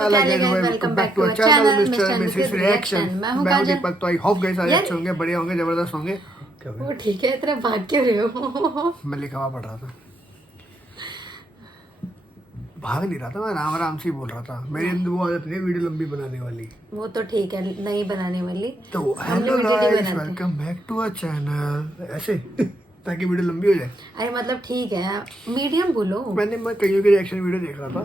Welcome back to our channel mister missus reaction. मैं हूं दीपक। तो आई होप गाइस आज अच्छे होंगे, बढ़िया होंगे, जबरदस्त होंगे। क्या वो ठीक है, इतने भाग क्यों रहे हो? मैं लिखा हुआ पढ़ रहा था, भाग नहीं रहा था, मैं आराम आराम से ही बोल रहा था। मेरी अंदर वो आदत नहीं वीडियो लंबी बनाने वाली। वो तो ठीक है, नहीं बनाने वाली। तो hello guys, welcome back to our channel. ऐसे ताकि वीडियो लंबी हो जाए। अरे मतलब ठीक है, मीडियम बोलो। मैं कईयों की रिएक्शन वीडियो देख रहा था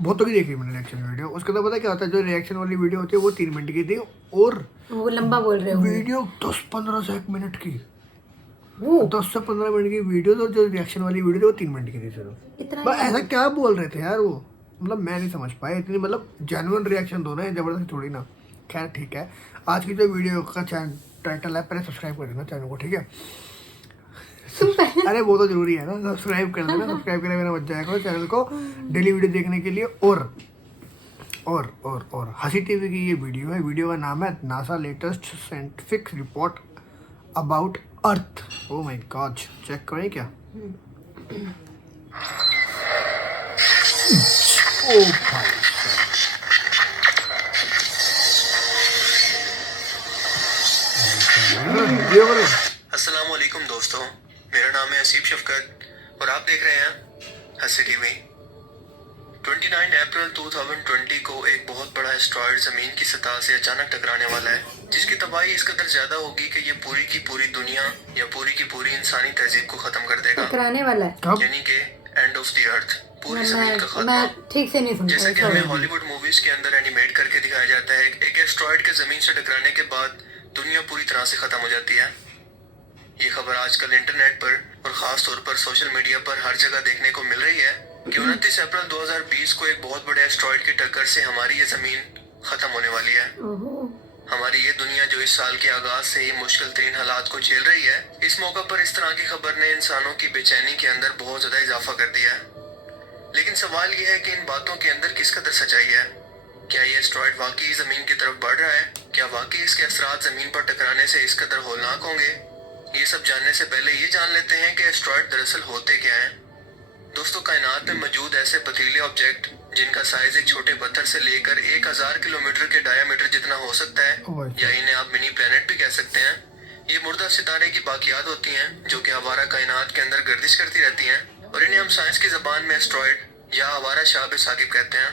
बहुतों की देखी मैंने रिएक्शन वीडियो। उसके बाद पता क्या होता है, जो रिएक्शन वाली वीडियो होती है वो 3 मिनट की थी और वो लंबा बोल रहे हो। वीडियो 10-15 से 1 मिनट की, वो 10 से 15 मिनट की वीडियो, तो जो रिएक्शन वाली वीडियो थी वो 3 मिनट की थी। चलो इतना ऐसा क्या बोल रहे थे यार वो, मतलब मैं नहीं समझ पाया इतनी, मतलब जेन्युइन रिएक्शन दो ना, जबरदस्ती थोड़ी ना। खैर ठीक है, आज की जो वीडियो का टाइटल है, पहले सब्सक्राइब कर देना चैनल को, ठीक है? अरे वो तो जरूरी है ना, सब्सक्राइब कर देना। सब्सक्राइब करने मेरा बच जाएगा चैनल को डेली वीडियो देखने के लिए। और हंसी टीवी की ये वीडियो है। वीडियो का नाम है NASA latest scientific report about Earth. Oh my god, check करें क्या? ओ भाई वीडियो करो। अस्सलामुअलैकुम दोस्तों, मेरा नाम है असीब शफकत और आप देख रहे हैं हंसी टीवी। 29 अप्रैल 2020 को एक बहुत बड़ा एस्ट्रॉयड जमीन की सतह से अचानक टकराने वाला है, जिसकी तबाही इस कदर ज्यादा होगी कि ये पूरी की पूरी दुनिया या पूरी की पूरी इंसानी तहजीब को खत्म कर देगा। टकराने वाला है यानी कि एंड ऑफ द अर्थ, पूरी जमीन का खात्मा। मैं ठीक से नहीं समझा। जैसा कि हमें हॉलीवुड मूवीज के अंदर एनिमेट करके दिखाया जाता है, एक एस्ट्रॉयड के जमीन से टकराने के बाद दुनिया पूरी तरह से खत्म हो जाती है। ये खबर आजकल इंटरनेट पर और खास तौर पर सोशल मीडिया पर हर जगह देखने को मिल रही है कि 29 अप्रैल 2020 को एक बहुत बड़े एस्ट्रॉयड की टक्कर से हमारी ये जमीन खत्म होने वाली है। हमारी ये दुनिया जो इस साल के आगाज से ही मुश्किल तरीन हालात को झेल रही है, इस मौका पर इस तरह की खबर ने इंसानों की बेचैनी के अंदर बहुत ज्यादा इजाफा कर दिया है। लेकिन सवाल यह है कि इन बातों के अंदर किस कदर सच्चाई है। क्या ये एस्ट्रॉयड वाकई जमीन की तरफ बढ़ रहा है? क्या वाकई इसके असरात जमीन पर टकराने से इस कदर होलनाक होंगे? ये सब जानने से पहले ये जान लेते हैं कि एस्ट्रॉयड दरअसल होते क्या हैं। दोस्तों, कायनात में मौजूद ऐसे पथरीले ऑब्जेक्ट जिनका साइज एक छोटे पत्थर से लेकर 1000 किलोमीटर के डायमीटर जितना हो सकता है, या इन्हें आप मिनी प्लेनेट भी कह सकते हैं, ये मुर्दा सितारे की बाकियात होती हैं जो कि आवारा कायनात के अंदर गर्दिश करती रहती हैं, और इन्हें हम साइंस की जबान में एस्ट्रॉयड या आवारा शाब साकिब कहते हैं,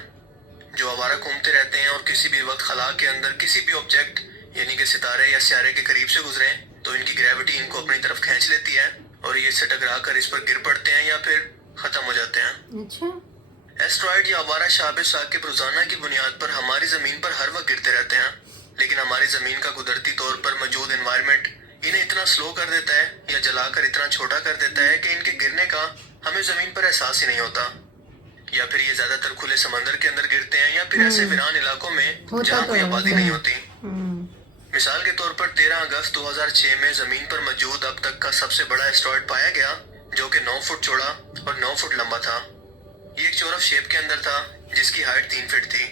जो आवारा घूमते रहते हैं और किसी भी वक्त खला के अंदर किसी भी ऑब्जेक्ट यानी कि सितारे या सियारे के करीब से गुजरे तो इनकी ग्रेविटी इनको अपनी तरफ खींच लेती है और ये इससे टकरा कर इस पर गिर पड़ते हैं या फिर खत्म हो जाते हैं। अच्छा। एस्ट्रॉयड या आवारा शाब साकिब रोजाना की बुनियाद पर हमारी जमीन पर हर वक्त गिरते रहते हैं, लेकिन हमारी जमीन का कुदरती तौर पर मौजूद एनवायरनमेंट इन्हें इतना स्लो कर देता है या जलाकर इतना छोटा कर देता है कि इनके गिरने का हमें जमीन पर एहसास ही नहीं होता। या फिर ये ज्यादातर खुले समंदर के अंदर गिरते हैं या फिर ऐसे वीरान इलाकों में जहाँ कोई आबादी नहीं होती। मिसाल के तौर पर 13 अगस्त 2006 में जमीन पर मौजूद अब तक का सबसे बड़ा एस्ट्रॉयड पाया गया, जो कि 9 फुट चौड़ा और 9 फुट लंबा था। ये एक चौरस शेप के अंदर था जिसकी हाइट 3 फीट थी।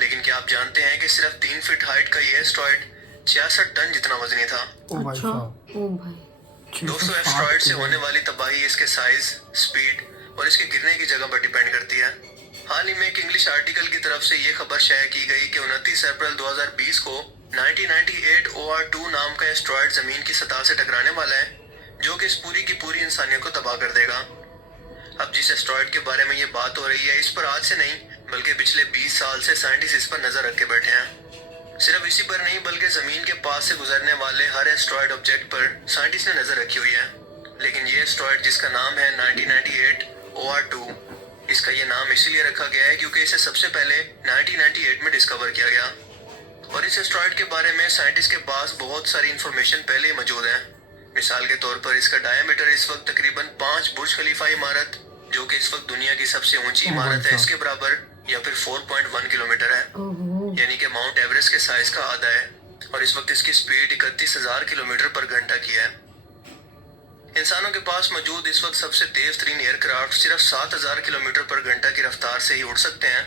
लेकिन क्या आप जानते हैं कि सिर्फ 3 फीट हाइट का ये एस्ट्रॉयड 66 टन जितना वजनी था। अच्छा। ओ भाई। दोस्तों, एस्ट्रॉयड से होने वाली तबाही इसके साइज, स्पीड और इसके गिरने की जगह पर डिपेंड करती है। हाल ही में एक इंग्लिश आर्टिकल की तरफ से ये खबर शाया की गई कि 29 अप्रैल 2020 को 1998 OR2 नाम का एस्ट्रॉयड जमीन की सतह से टकराने वाला है, जो कि इस पूरी की पूरी इंसानियत को तबाह कर देगा। अब जिस एस्ट्रॉयड के बारे में ये बात हो रही है, इस पर आज से नहीं बल्कि पिछले 20 साल से साइंटिस्ट इस पर नजर रख के बैठे हैं। सिर्फ इसी पर नहीं बल्कि जमीन के पास से गुजरने वाले हर एस्ट्रॉयड ऑब्जेक्ट पर साइंटिस्ट ने नजर रखी हुई है। लेकिन ये एस्ट्रॉयड जिसका नाम है 1998 OR2, इसका ये नाम इसीलिए रखा गया है क्योंकि इसे सबसे पहले 1998 में डिस्कवर किया गया, और इस एस्ट्रॉयड के बारे में साइंटिस्ट के पास बहुत सारी इंफॉर्मेशन पहले ही मौजूद है। मिसाल के तौर पर इसका डायमीटर इस वक्त तकरीबन 5 बुर्ज खलीफा इमारत, जो कि इस वक्त दुनिया की सबसे ऊंची इमारत है, इसके बराबर या फिर 4.1 किलोमीटर है, यानी कि माउंट एवरेस्ट के साइज का आधा है, और इस वक्त इसकी स्पीड 31,000 किलोमीटर पर घंटा की है। इंसानों के पास मौजूद इस वक्त सबसे तेज तरीन एयरक्राफ्ट सिर्फ 7,000 किलोमीटर पर घंटा की रफ्तार से ही उड़ सकते हैं,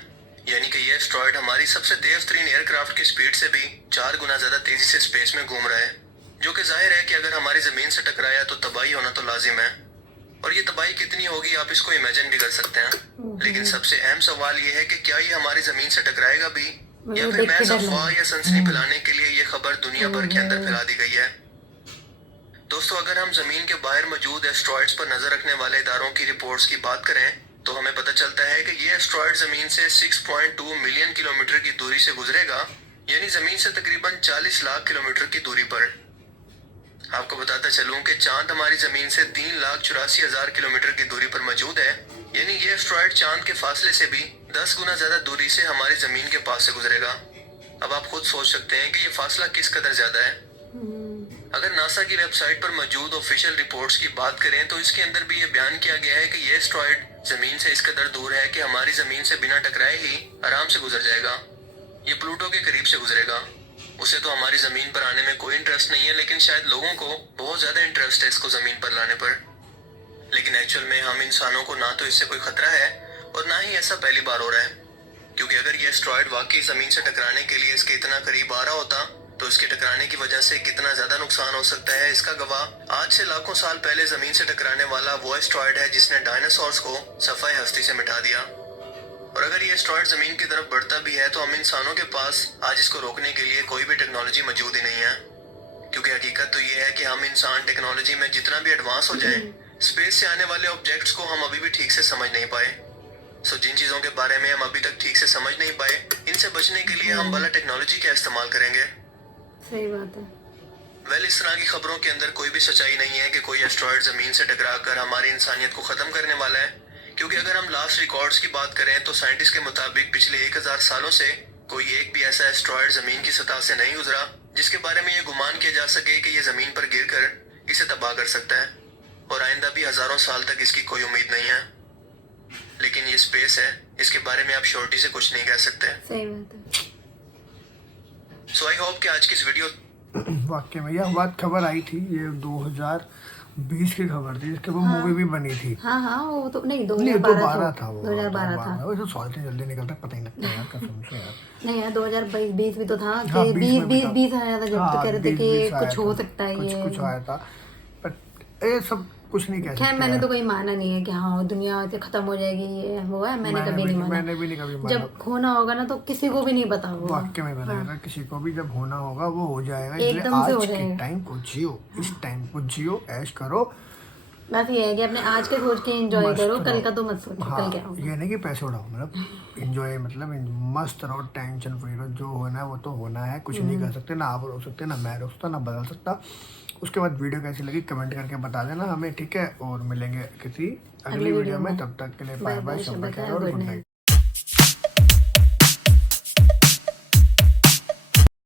यानी कि ये एस्ट्रॉयड हमारी सबसे तेज तरीन एयरक्राफ्ट की स्पीड से भी 4 गुना ज्यादा तेजी से स्पेस में घूम रहा है, जो कि जाहिर है कि अगर हमारी जमीन से टकराया तो तबाही होना तो लाजिम है। और ये तबाही कितनी होगी आप इसको इमेजिन भी कर सकते हैं। लेकिन सबसे अहम सवाल ये है कि क्या ये हमारी जमीन से टकराएगा भी, या फिर महज अफवाह या सनसनी फैलाने के लिए ये खबर दुनिया भर के अंदर फैला दी गई है। दोस्तों, अगर हम जमीन के बाहर मौजूद एस्ट्रॉइड्स पर नजर रखने वाले इदारों की रिपोर्ट्स की बात करें तो हमें पता चलता है कि ये एस्ट्रॉइड जमीन से 6.2 मिलियन किलोमीटर की दूरी से गुजरेगा, यानी जमीन से तकरीबन 40 लाख किलोमीटर की दूरी पर। आपको बताता चलूं कि चांद हमारी जमीन से 3,84,000 किलोमीटर की दूरी पर मौजूद है, यानी ये एस्ट्रॉइड चांद के फासले से भी 10 गुना ज्यादा दूरी से हमारी जमीन के पास से गुजरेगा। अब आप खुद सोच सकते हैं कि ये फासला किस कदर ज्यादा है। अगर नासा की वेबसाइट पर मौजूद ऑफिशियल रिपोर्ट्स की बात करें तो इसके अंदर भी ये बयान किया गया है कि ये एस्ट्रॉइड जमीन से इस कदर दूर है कि हमारी जमीन से बिना टकराए ही आराम से गुजर जाएगा। ये प्लूटो के करीब से गुजरेगा। उसे तो हमारी जमीन पर आने में कोई इंटरेस्ट नहीं है, लेकिन शायद लोगों को बहुत ज्यादा इंटरेस्ट है इसको जमीन पर लाने पर। लेकिन एक्चुअल में हम इंसानों को ना तो इससे कोई खतरा है और ना ही ऐसा पहली बार हो रहा है, क्योंकि अगर ये एस्ट्रॉइड वाकई जमीन से टकराने के लिए इसके इतना करीब आ रहा होता तो इसके टकराने की वजह से कितना ज्यादा नुकसान हो सकता है इसका गवाह आज से लाखों साल पहले जमीन से टकराने वाला वो एस्ट्रॉइड है जिसने डायनासोर्स को सफाई हस्ती से मिटा दिया। और अगर ये एस्ट्रॉइड जमीन की तरफ बढ़ता भी है तो हम इंसानों के पास आज इसको रोकने के लिए कोई भी टेक्नोलॉजी मौजूद ही नहीं है, क्योंकि हकीकत तो ये है कि हम इंसान टेक्नोलॉजी में जितना भी एडवांस हो जाए, स्पेस से आने वाले ऑब्जेक्ट्स को हम अभी भी ठीक से समझ नहीं पाए। सो जिन चीजों के बारे में हम अभी तक ठीक से समझ नहीं पाए, इनसे बचने के लिए हम वाला टेक्नोलॉजी का इस्तेमाल करेंगे। सही बात है। वेल, इस तरह की खबरों के अंदर कोई भी सच्चाई नहीं है कि कोई एस्ट्रॉइड जमीन से टकराकर हमारी इंसानियत को खत्म करने वाला है, क्योंकि अगर हम लास्ट रिकॉर्ड्स की बात करें तो साइंटिस्ट के मुताबिक पिछले 1000 सालों से कोई एक भी ऐसा एस्ट्रॉइड जमीन की सतह से नहीं गुजरा जिसके बारे में ये गुमान किया जा सके कि ये जमीन पर गिरकर इसे तबाह कर सकता है, और आइंदा भी हजारों साल तक इसकी कोई उम्मीद नहीं है। लेकिन ये स्पेस है, इसके बारे में आप श्योरिटी से कुछ नहीं कह सकते। सही बात है। सो आई होप कि आज की इस वीडियो वाकई में यह बात खबर आई थी, ये 2020 की खबर थी, इसके ऊपर मूवी भी बनी थी। हाँ वो तो नहीं, 2012 था वो। 2012 था। वैसे साल से जल्दी निकलता पता ही नहीं यार, कसम से यार। नहीं यार, 2020 भी तो था कि हाँ, 20 आया था, जब तो कह रहे थे कि 20 कुछ हो सकता है, ये कुछ आया था, बट ये सब कुछ नहीं कह खैर सकते। मैंने तो कोई माना नहीं है कि हाँ दुनिया से खत्म हो जाएगी, ये वो है, मैंने कभी नहीं माना। मैंने भी नहीं कभी माना। जब होना होगा ना तो किसी को भी नहीं पता होगा। वाकई में बताएगा किसी को भी, जब होना होगा वो हो जाएगा। एकदम से हो आज के जाएगा। टाइम को जियो, इस टाइम को जियो, ऐश करो। बस ये है कि अपने आज के सोच के एंजॉय मस्त करो, रहो। कल का तो मत सोचो हाँ, कल क्या होगा। ये नहीं कि पैसे उड़ाओ, मतलब एंजॉय, मतलब मस्त रहो, टेंशन फ्री रहो। जो होना है वो तो होना है, कुछ नहीं कर सकते, ना आप रोक सकते, ना मैं रोक सकता, ना बदल सकता। उसके बाद वीडियो कैसी लगी कमेंट करके बता देना हमें, ठीक है। और मिलेंगे किसी अगली वीडियो में, तब तक के लिए बाय बाय, शब्बा खैर और गुड नाइट।